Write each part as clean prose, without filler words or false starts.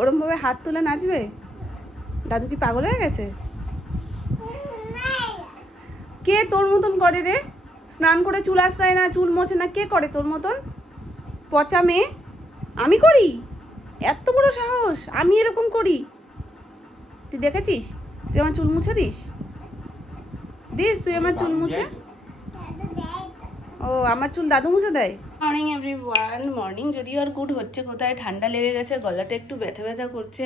ওরম ভাবে হাত তুলে নাচবে? দাদু কি পাগল হয়ে গেছে? কে তোর মতন করে রে? স্নান করে চুল আঁচড়ায় না, চুল মোছে না, কে করে তোর মতন? পচা মেয়ে। আমি করি? এত বড় সাহস! আমি এরকম করি? তুই দেখেছিস? তুই আমার চুল মুছে দিস? তুই আমার চুল মুছে? ও, আমার চুল দাদু মুছে দেয়। Morning everyone. মর্নিং যদিও আর গুড হচ্ছে কোথায়, ঠান্ডা লেগে গেছে, গলাটা একটু ব্যথা ব্যথা করছে।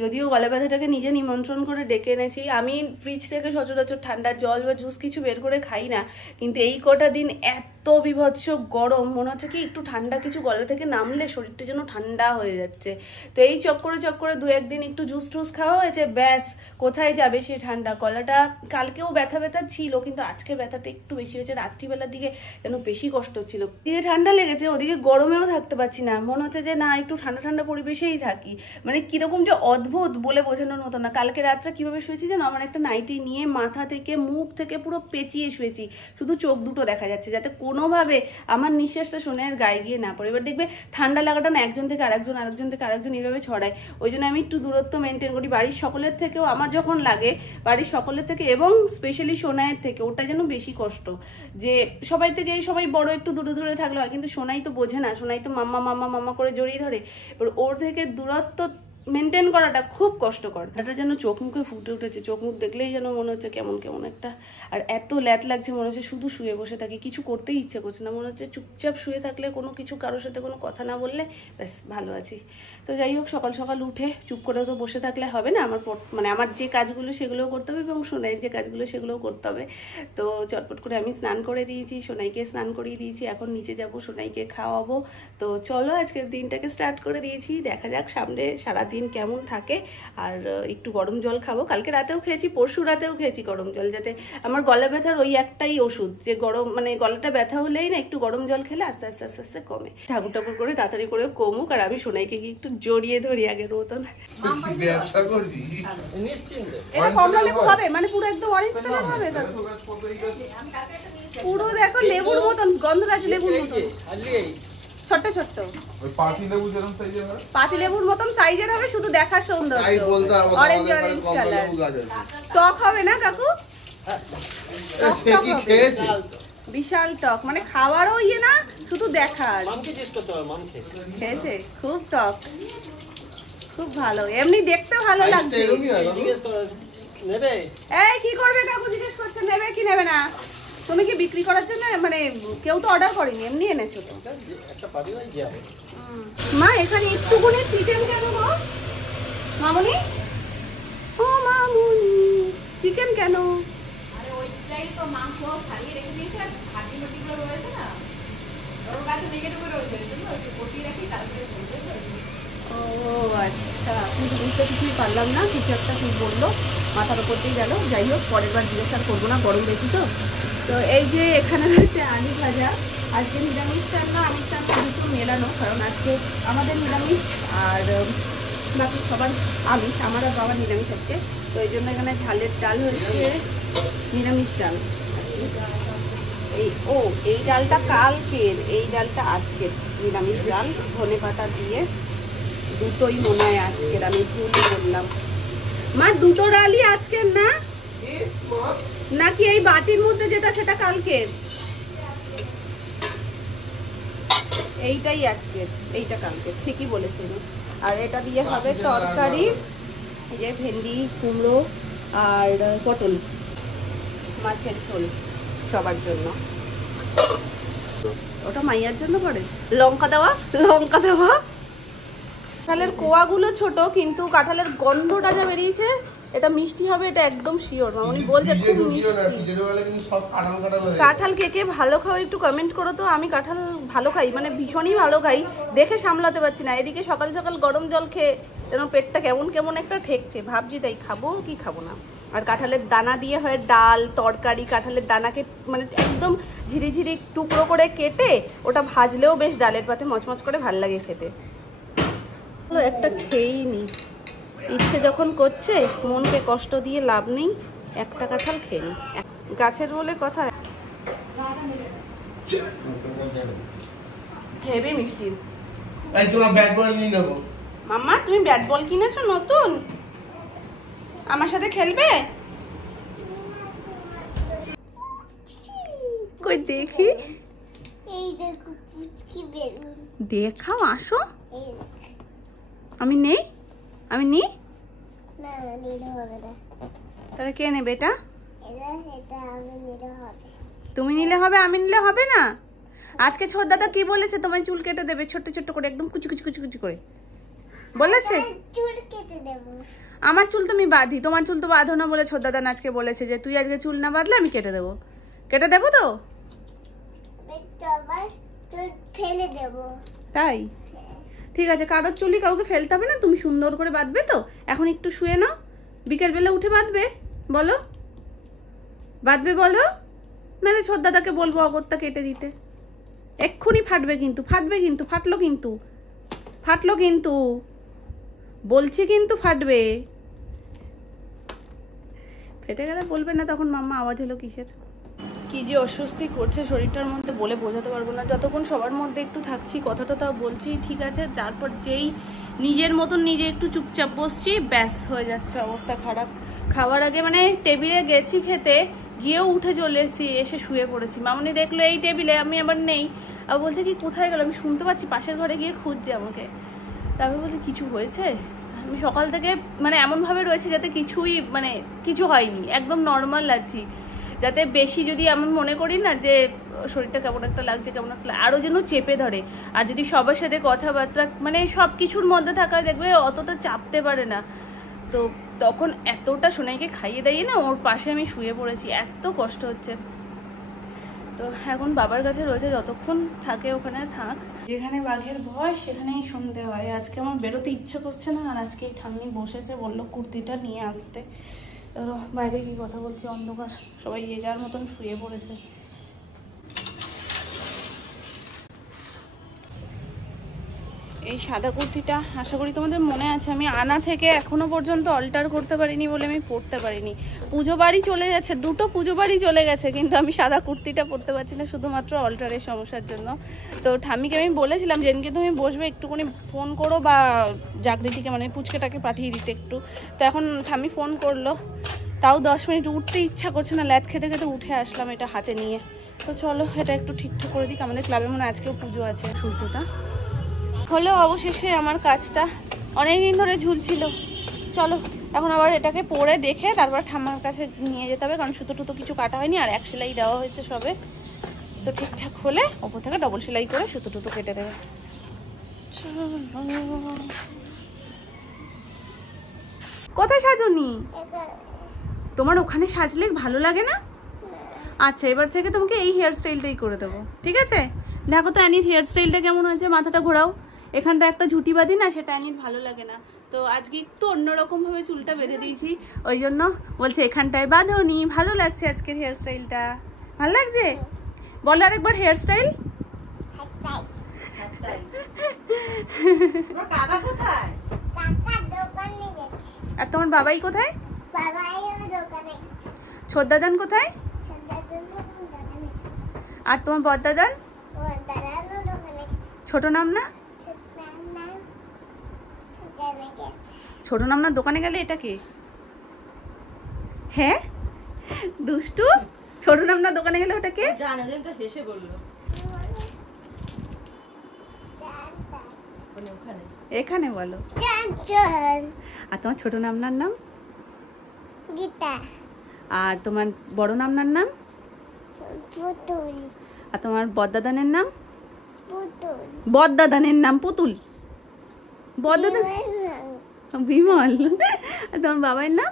যদিও গলা ব্যথাটাকে নিজে নিমন্ত্রণ করে ডেকে এনেছি। আমি ফ্রিজ থেকে সচরাচর ঠান্ডা জল বা জুস কিছু বের করে খাই না, কিন্তু এই কটা দিন এত বিভৎস গরম, মনে হচ্ছে কি একটু ঠান্ডা কিছু গলা থেকে নামলে শরীরটা যেন ঠান্ডা হয়ে যাচ্ছে। তো এই চক্করে দু একদিন একটু জুস টুস খাওয়া হয়েছে, ব্যাস কোথায় যাবে সেই ঠান্ডা। গলাটা কালকেও ব্যথা ব্যথা ছিল, কিন্তু আজকে ব্যথাটা একটু বেশি হয়েছে। রাত্রিবেলার দিকে যেন বেশি কষ্ট হচ্ছিল। দিকে ঠান্ডা লেগেছে, ওদিকে গরমেও থাকতে পারছি না। মনে হচ্ছে যে না, একটু ঠান্ডা ঠান্ডা পরিবেশেই থাকি। মানে কিরকম যে অদ্ভুত বলে বোঝানোর মতো না। কালকে রাত্রে কিভাবে শুয়েছি যেন, আমার একটা নাইটি নিয়ে মাথা থেকে মুখ থেকে পুরো পেঁচিয়ে শুয়েছি, শুধু চোখ দুটো দেখা যাচ্ছে, যাতে কোনোভাবে আমার নিঃশ্বাসটা সোনাইয়ের গায়ে গিয়ে না পড়ে। এবার দেখবে ঠান্ডা লাগাটা না একজন থেকে আরেকজন, আরেকজন থেকে আরেকজন এইভাবে ছড়ায়। ওই জন্য আমি একটু দূরত্ব মেনটেন করি বাড়ির সকলের থেকেও। আমার যখন লাগে বাড়ির সকলের থেকে, এবং স্পেশালি সোনাইয়ের থেকে, ওটা যেন বেশি কষ্ট। যে সবাই থেকে সবাই বড় একটু দূরে দূরে থাকলে হয়, কিন্তু সোনাই তো বোঝে না। সোনাই তো মাম্মা মাম্মা মাম্মা করে জড়িয়ে ধরে। এবার ওর থেকে দূরত্ব মেনটেন করাটা খুব কষ্টকর। এটা যেন চোখ মুখে ফুটে উঠেছে, চোখ মুখ দেখলেই যেন মনে হচ্ছে কেমন কেমন একটা। আর এত ল্যাত লাগছে, মনে হচ্ছে শুধু শুয়ে বসে থাকি, কিছু করতেই ইচ্ছে করছে না। মনে হচ্ছে চুপচাপ শুয়ে থাকলে, কোনো কিছু কারোর সাথে কোনো কথা না বললে ব্যাস ভালো আছি। তো যাই হোক, সকাল সকাল উঠে চুপ করে তো বসে থাকলে হবে না। আমার যে কাজগুলো সেগুলোও করতে হবে, এবং সোনাইয়ের যে কাজগুলো সেগুলোও করতে হবে। তো চটপট করে আমি স্নান করে দিয়েছি, সোনাইকে স্নান করিয়ে দিয়েছি। এখন নিচে যাব, সোনাইকে খাওয়াবো। তো চলো আজকের দিনটাকে স্টার্ট করে দিয়েছি। দেখা যাক সামনে সারাদিন কেমন থাকে। আর একটু গরম জল খাবো। কালকে রাতেও খেয়েছি, পরশু রাতেও খেয়েছি গরম জল, যাতে আমার গলা ব্যথার ওই একটাই ওষুধ, যে গরম মানে গলাটা ব্যথা হলেই না একটু গরম জল খেলে আস্তে আস্তে আস্তে আস্তে কমে। ঠাকুর ঠাকুর করে তাড়াতাড়ি করে কমুক, আর আমি সোনাইকে গিয়ে একটু জড়িয়ে ধরি আগের মতন। ব্যবসা করবি এটা কমলা লেবু হবে, মানে পুরো একদম অরেঞ্জ কালার হবে। পুরো দেখো লেবুর মতন, গন্ধরাজ লেবুর মতন ছোট্ট ছোট্ট। ওই পাতি লেবু যেরকম সাইজের হয়, পাতি লেবুর মতন সাইজের হবে, শুধু দেখার সৌন্দর্য। তাই বলতে অরেঞ্জ অরেঞ্জ কালার। টক হবে না কাকু? সে কি খেয়েছে? বিশাল টক, মানে খাওয়ারও ইয়ে না, শুধু দেখার। খেয়েছে? খুব টক, খুব ভালো, এমনি দেখতে ভালো লাগছে। এই কি করবে কাকু জিজ্ঞেস করছে, নেবে কি নেবে না? তুমি কি বিক্রি করার জন্য, মানে কেউ তো অর্ডার করেনি, এমনি এনেছো তো? মা এখানে একটুখানি চিকেন কেন গো মামুনি? ও মামুনি, চিকেন কেন? আরে ওইটাই তো মাংস ছাড়িয়ে রেখে দিয়েছে, আর হাড়ি মাটিগুলো রয়েছে না, ওর কাছে দেখে তো রয়েছে, তুমি একটু কটিয়ে রাখি, তারপরে বলবে। ও আচ্ছা, আমি বুঝতে কিছুই পারলাম না, কিছু একটা কি বললো, মাথার উপর দিয়ে গেল। যাই হোক, পরের বার জিজ্ঞাসা করবো না, গরম বেশি তো। তো এই যে এখানে রয়েছে আলু ভাজা। আজকে নিরামিষ রান্না, আমিষ রান্না দুটো মেলানো, কারণ আজকে আমাদের নিরামিষ আর বাকি সবার আমিষ। আমার আর বাবার নিরামিষ আজকে, তো এই জন্য এখানে ঝালের ডাল হচ্ছে, নিরামিষ ডাল। এই ডালটা কালকের, এই ডালটা আজকের নিরামিষ ডাল, ধনে পাতা দিয়ে। দুটোই মনে হয় আজকের, আমি ভুল বললাম। মা দুটো ডালই আজকের না, নাকি এই বাটির মধ্যে যেটা সেটা কালকের? এইটাই আজকের, এইটা কালকের, ঠিকই বলেছিল। আর এটা দিয়ে হবে তরকারি, এই যে ভেন্ডি, কুমড়ো আর পটল, মাছের ঝোল সবার জন্য। ওটা মাইয়ার জন্য পড়ে। লঙ্কা দেওয়া, লঙ্কা দেওয়া। কাঁঠালের কোয়াগুলো ছোট, কিন্তু কাঁঠালের গন্ধটা যা বেরিয়েছে, এটা মিষ্টি হবে, এটা একদম শিওর। মামনি বলছে খুব মিষ্টি। কাঁঠাল কে কে ভালো খাও একটু কমেন্ট করো তো। আমি কাঁঠাল ভালো খাই, মানে ভীষণই ভালো খাই, দেখে সামলাতে পারছি না। এদিকে সকাল সকাল গরম জল খেয়ে যেন পেটটা কেমন কেমন একটা ঠেকছে, ভাবছি তাই খাবো কি খাবো না। আর কাঁঠালের দানা দিয়ে হয় ডাল, তরকারি। কাঁঠালের দানাকে মানে একদম ঝিরিঝিরি টুকরো করে কেটে ওটা ভাজলেও বেশ ডালের পাতে মচমচ করে ভাল লাগে খেতে। একটা খেয়েই নি, ইচ্ছে যখন করছে, মনকে কষ্ট দিয়ে লাভ নেই, একটা কাঁঠাল খেয়ে নি। গাছের বলে কথা, হেভি মিষ্টি। এই তোমার ব্যাট বল নিয়ে নেবো। মাম্মা তুমি ব্যাট বল কিনেছো নতুন, আমার সাথে খেলবে? কই দেখি, এই দেখো পুচকি বেলুন। দেখাও, আসো। আমি নেই, আমি নিই না নিতে হবে না, তাহলে কে নেবে এটা? এটা আমি নিতে হবে। তুমি নিলে হবে, আমি নিলে হবে না। আজকে ছোট দাদা কি বলেছে, তোমায় চুল কেটে দেবে ছোট্ট ছোট্ট করে, একদম কুচি কুচি কুচি কুচি করে বলেছে। চুল কেটে দেবো। আমার চুল তুমি বাঁধি, তোমার চুল তো বাঁধো না বলে ছোট দাদা আজকে বলেছে যে তুই আজকে চুল না বাঁধলে আমি কেটে দেবো। কেটে দেবো তো? আবার চুল ফেলে দেবো। তাই ঠিক আছে, কারোর চুলই কাউকে ফেলতে হবে না, তুমি সুন্দর করে বাঁধবে তো। এখন একটু শুয়ে নাও, বিকেলবেলা উঠে বাঁধবে। বলো বাঁধবে, বলো, নাহলে ছোট দাদাকে বলবো অগত্যা কেটে দিতে। এক্ষুনি ফাটবে কিন্তু, ফাটবে কিন্তু, ফাটলো কিন্তু, ফাটলো কিন্তু, বলছি কিন্তু ফাটবে। ফেটে গেলে বলবে না তখন মাম্মা আওয়াজ হলো কিসের। কি যে অস্বস্তি করছে শরীরটার মধ্যে বলে বোঝাতে পারবো না। যতক্ষণ সবার মধ্যে একটু থাকছি, কথাটা তাও বলছি ঠিক আছে, তারপর যেই নিজের মতন নিজে একটু চুপচাপ বসছি, ব্যাস হয়ে যাচ্ছে অবস্থা খারাপ। খাওয়ার আগে মানে টেবিলে গেছি খেতে, গিয়েও উঠে চলে এসেছি, এসে শুয়ে পড়েছি। মামনি দেখলো এই টেবিলে, আমি আবার নেই, আর বলছে কি কোথায় গেল, আমি শুনতে পাচ্ছি পাশের ঘরে গিয়ে খুঁজছে আমাকে। তারপর বলছে কিছু হয়েছে? আমি সকাল থেকে মানে এমনভাবে রয়েছি যাতে কিছুই মানে কিছু হয়নি, একদম নর্মাল আছি, যাতে বেশি যদি এমন মনে করি না যে শরীরটা কেমন একটা লাগছে, কেমন একটা আরও যেন চেপে ধরে। আর যদি সবার সাথে কথাবার্তা মানে সব কিছুর মধ্যে থাকা দেখবে অতটা চাপতে পারে না, তো তখন এতটা সোনাইকে খাইয়ে দাইয়ে না ওর পাশে আমি শুয়ে পড়েছি, এত কষ্ট হচ্ছে। তো এখন বাবার কাছে রয়েছে, যতক্ষণ থাকে ওখানে থাক, যেখানে বাঘের ভয় সেখানেই শুনতে হয়। আজকে আমার বেরোতে ইচ্ছে করছে না, আর আজকে ঠাম্মি বসেছে, বললো কুর্তিটা নিয়ে আসতে। বাইরে কি কথা বলছি, অন্ধকার, সবাই যে যার মতন শুয়ে পড়েছে। এই সাদা কুর্তিটা আশা করি তোমাদের মনে আছে, আমি আনা থেকে এখনো পর্যন্ত অল্টার করতে পারিনি বলে আমি পরতে পারিনি। পুজো বাড়ি চলে যাচ্ছে, দুটো পুজো বাড়ি চলে গেছে, কিন্তু আমি সাদা কুর্তিটা পরতে পারছি না শুধুমাত্র অল্টারের সমস্যার জন্য। তো ঠাম্মিকে আমি বলেছিলাম যেদিনকে তুমি বসবে একটুখানি ফোন করো, বা জাগৃতিকে মানে পুচকেটাকে পাঠিয়ে দিতে একটু। তো এখন ঠাম্মি ফোন করলো, তাও 10 মিনিট, উঠতে ইচ্ছা করছে না, ল্যাদ খেতে খেতে উঠে আসলাম এটা হাতে নিয়ে। তো চলো এটা একটু ঠিকঠাক করে দিক, আমাদের ক্লাবে মনে আজকেও পুজো আছে। সূর্যটা হলো অবশেষে, আমার কাজটা অনেকদিন ধরে ঝুলছিল। চলো এখন আবার এটাকে পরে দেখে তারপর ঠাম্মার কাছে নিয়ে যেতে হবে, কারণ সুতো টুতো কিছু কাটা হয়নি, আর এক সেলাই দেওয়া হয়েছে সবে। তো ঠিকঠাক হলে ওপর থেকে ডবল সেলাই করে সুতো টুতো কেটে দেবে। কোথায় সাজনি? তোমার ওখানে সাজলে ভালো লাগে না? আচ্ছা এবার থেকে তোমাকে এই হেয়ার স্টাইলটাই করে দেবো, ঠিক আছে? দেখো তো অ্যানির হেয়ার স্টাইলটা কেমন হয়েছে, মাথাটা ঘোরাও, এখানটা একটা ঝুটি বাঁধি না, সেটা অ্যানির ভালো লাগে না, তো আজকে একটু অন্যরকম ভাবে চুলটা বেঁধে দিয়েছি, ওই জন্য বলছে এখানটায় বাঁধোনি, ভালো লাগছে আজকের হেয়ার স্টাইলটা, ভালো লাগছে? বলো আরেকবার হেয়ার স্টাইল। আর তোমার বাবাই কোথায়? ছোটদাদান কোথায়? আর তোমার বড়দাদান? ছোট নাম না, ছোট নাম না দোকানে গেলে এটা কি? হ্যাঁ দুষ্টু, ছোট নাম না দোকানে গেলে ওটা কে? এখানে বলো। আর তোমার ছোট নামনার নাম? গীতা। আর তোমার বড় নামনার নাম? পুতুল। আর তোমার বড়দাদানের নাম? পুতুল। বড়দাদানের নাম পুতুল, বড়দাদা বিমল। আর তোমার বাবার নাম?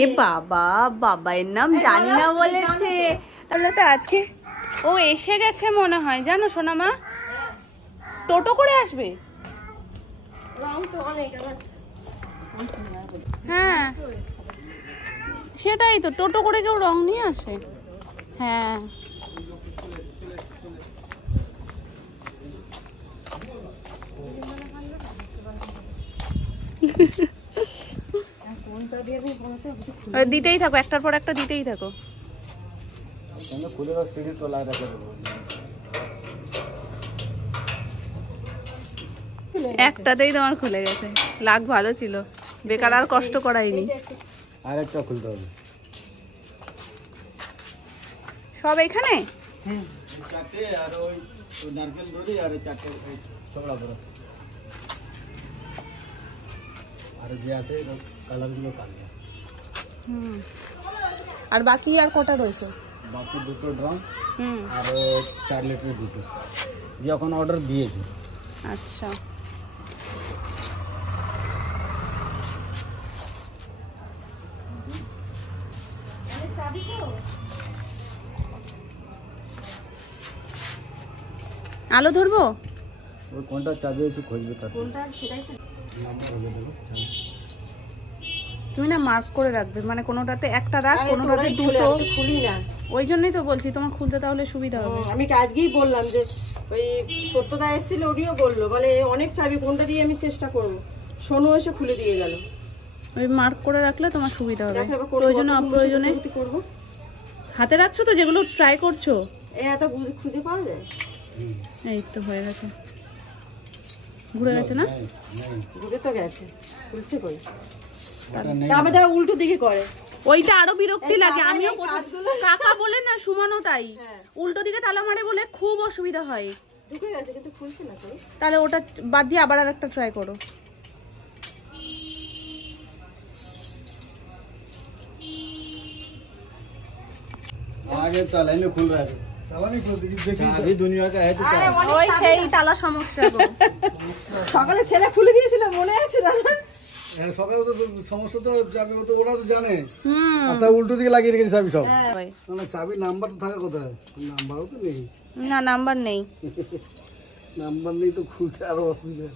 এ বাবা, বাবার নাম জানি না বলেছে। তাহলে তো আজকে ও এসে গেছে মনে হয়, জানো সোনামা? টোটো করে আসবে? হ্যাঁ সেটাই তো, টোটো করে কেউ রং নিয়ে আসে। হ্যাঁ দিতেই থাকো, একটার পর একটা দিতেই থাকো। একটাতেই তোমার খুলে গেছে, লাগ ভালো ছিল, বেকার আর কষ্ট করাইনি। আর একটা খুলতে হবে। সব এখানে চারটে আর ওই নারকেল দড়ি আর চারটে ছড়া পড়া আর যে আছে কালারগুলো কালো। আর বাকি আর কটা রয়েছে? বাকি দুটো ড্রাম আর 4 লিটারের দুটো দিয়ে এখন অর্ডার দিয়েছি। আচ্ছা, আলো ধরবো? ওই কোনটা চাবি আছে খুঁজবে, তার কোনটা সেটাই তো নাম্বার বলে দেবো। তুমি না মার্ক করে রাখবে, মানে কোনোটাতে একটা রাখ, কোনোটাতে দুটো। খুলি না, ওই জন্যই তো বলছি তোমার খুলতে তাহলে সুবিধা হবে। আমি আজকেই বললাম যে ওই সত্যদা এসেছিল, ওরিও বললো বলে অনেক চাবি, কোনটা দিয়ে আমি চেষ্টা করবো। সোনু এসে খুলে দিয়ে গেল। ওই মার্ক করে রাখলে তোমার সুবিধা হবে, দেখো এবার প্রয়োজনে অপ্রয়োজনে। করবো হাতে রাখছো তো যেগুলো ট্রাই করছো? এত খুঁজে পাওয়া যায়? এই তো হয়ে গেছে, ঘুরে গেছে না? ঘুরে তো গেছে, খুলছে কই? তবে তারা উল্টো দিকে করে, ওইটা আরো বিরক্তি লাগে। আমিও কাকা বলে না, সুমনও তাই, উল্টো দিকে তালা মারে বলে খুব অসুবিধা হয়। ঢুকে গেছে কিন্তু খুলছে না তো। তাহলে ওটা বাদ দিয়ে আবার আরেকটা ট্রাই করো। आगे ताला नहीं खुल रहा है, ताला नहीं खुल देखिए अभी दुनिया का है तो ওই সেই তালা সমস্যা গো। সকালে ছেলে খুলে দিয়েছিল, মনে আছে দাদা? সকালে তো সমস্যা তো যাবে, তো ওরা তো জানে। আর তা উল্টো দিকে লাগিয়ে রেখেছে চাবি সব। না চাবি নাম্বার তো থাকার কথা, নাম্বারও তো নেই। না নাম্বার নেই, নাম্বার নেই তো খুলতে আরো অসুবিধা।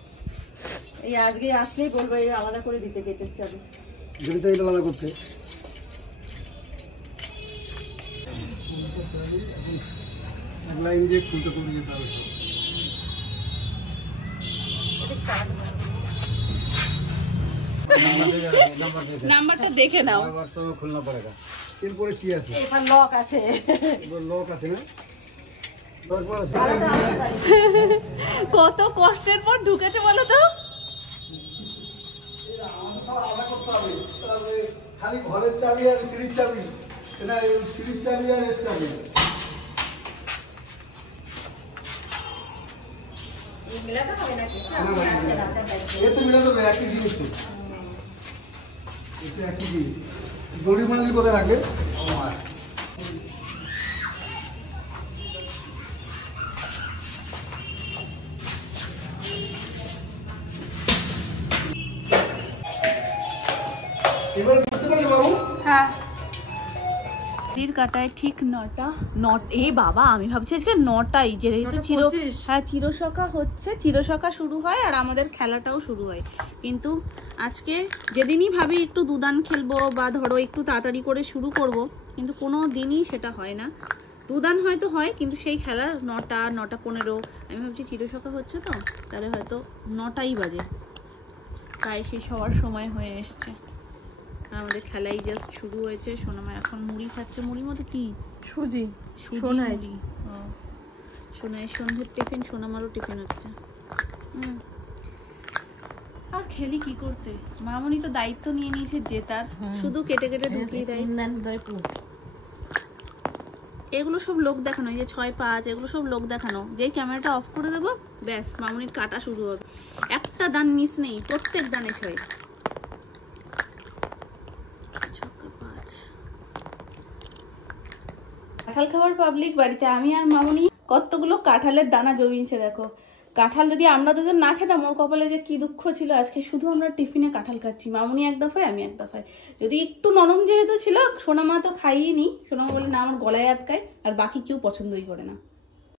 এই আজকে আসলেই বলবো এই আলাদা করে দিতে গেটের চাবি, গেটের চাবিটা আলাদা করতে। লাইন দিয়ে খুলতে খুলতে যেতে হবে। নাম্বারটা দেখে নাও। হোয়াটসঅ্যাপে খুলনা পড়েগা। এরপরে কি আছে? এবার লক আছে, লক আছে না? লক আছে। কত কষ্টের পর ঢুকেছে বলো তো। খালি ঘরের চাবি আর ফ্রিজ চাবি, না ফ্রিজ চাবি আর এর চাবি মিলাতে হবে নাকি? এ তো মিলাতে হবে, একই জিনিস, এটা একই জিনিস। দড়ি মালি কোথায় রাখবে? এবার বুঝতে পারলে বাবু? হ্যাঁ, ঘড়ির কাটায় ঠিক 9টা। এ বাবা, আমি ভাবছি আজকে 9টাই, যেহেতু চিরসখা হচ্ছে, চিরসখা শুরু হয় আর আমাদের খেলাটাও শুরু হয়। কিন্তু আজকে যেদিনই ভাবি একটু দুদান খেলবো বা ধরো একটু তাড়াতাড়ি করে শুরু করব, কিন্তু কোনো দিনই সেটা হয় না। দুদান হয়তো হয়, কিন্তু সেই খেলা 9টা 9:15। আমি ভাবছি চিরসখা হচ্ছে তো, তাহলে হয়তো 9টাই বাজে, প্রায় শেষ হওয়ার সময় হয়ে এসছে। আর আমাদের খেলাই জাস্ট শুরু হয়েছে। সোনামা এখন মুড়ি খাচ্ছে। মুড়ির মধ্যে কি? সুজি মুড়ি। সোনাইয়ের সন্ধ্যের টিফিন, সোনামারও টিফিন হচ্ছে। আর খেলি কি করতে, মামনি তো দায়িত্ব নিয়ে নিয়েছে জেতার, শুধু কেটে কেটে ঢুকিয়ে দেয়। এগুলো সব লোক দেখানো, এই যে 6-5 এগুলো সব লোক দেখানো। যেই ক্যামেরাটা অফ করে দেবো ব্যাস, মামনির কাটা শুরু হবে। একটা দান মিস নেই, প্রত্যেক দানে 6। কাঁঠাল খাওয়ার পাবলিক বাড়িতে আমি আর মামনি কতগুলো কাঁঠালের দানা জমিয়েছে দেখো। কাঁঠাল যদি আমরা দুজন না খেতাম, ওর কপালে যে কি দুঃখ ছিল। আজকে শুধু আমরা টিফিনে কাঁঠাল খাচ্ছি, মামনি এক দফায়, আমি এক দফায়। যদি একটু নরম যেহেতু ছিল, সোনামা তো খাইয়ে নি। সোনামা বলে না, আমার গলায় আটকায়, আর বাকি কেউ পছন্দই করে না।